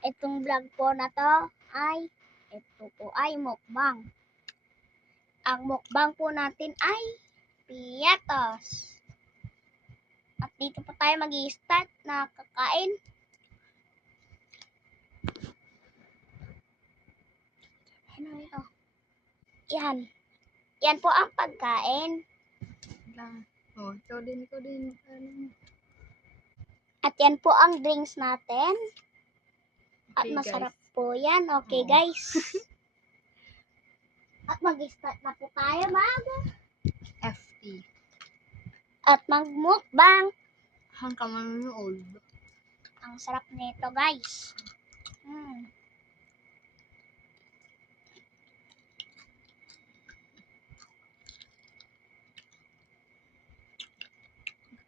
Itong vlog po na to ito po ay mukbang. Ang mukbang po natin ay piyatos. At dito po tayo mag-i-start na kakain. Ano ito? Yan. Yan po ang pagkain. Oh, ikaw din. At yan po ang drinks natin. At Okay, masarap po yan. Okay, guys. At mag-start na po tayo FT. at magmukbang. Hanggang manonood. Ang sarap nito, guys.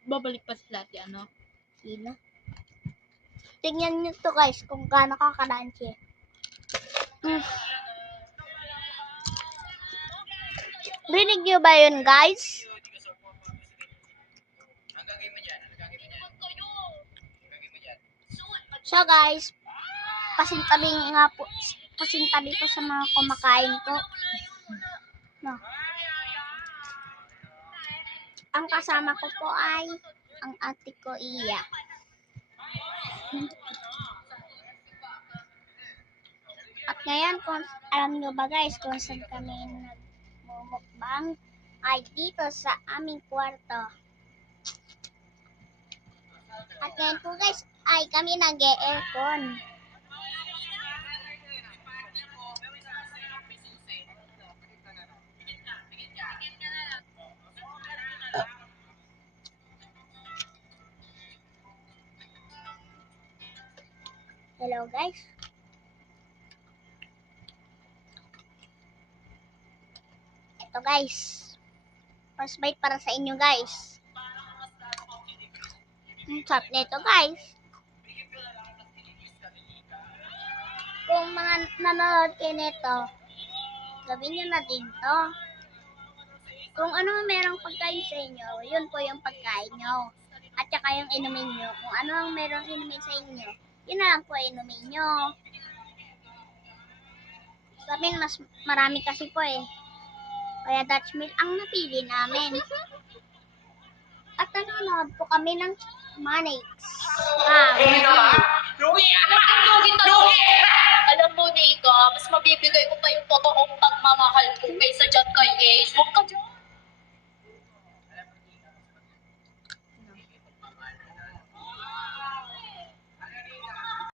Babalik pa sila ati ano? Sino? Tingnan nyo to, guys, kung gaano kakalansi. Rinig nyo ba yun, guys? So, guys, pasintabi ko sa mga kumakain ko. No. Ang kasama ko po ay ang ate ko, Iya. At ngayon, kung alam nyo ba, guys, kung saan kami nagmumukbang, ay dito sa aming kwarto. At ngayon po, guys, ay kami nag-e-aircon. Hello, guys. Ito, guys. First bite para sa inyo, guys. Sarap nito, guys. Kung mga nanonood kayo nito, gawin nyo na din to. Kung ano merong pagkain sa inyo, yun po yung pagkain nyo. At saka yung inumin nyo. Kung ano ang merong inumin sa inyo, yun na lang po inumin nyo. Sa amin, mas marami kasi po eh. Kaya Dutch Mill ang napili namin. At nanonood po kami ng Manix.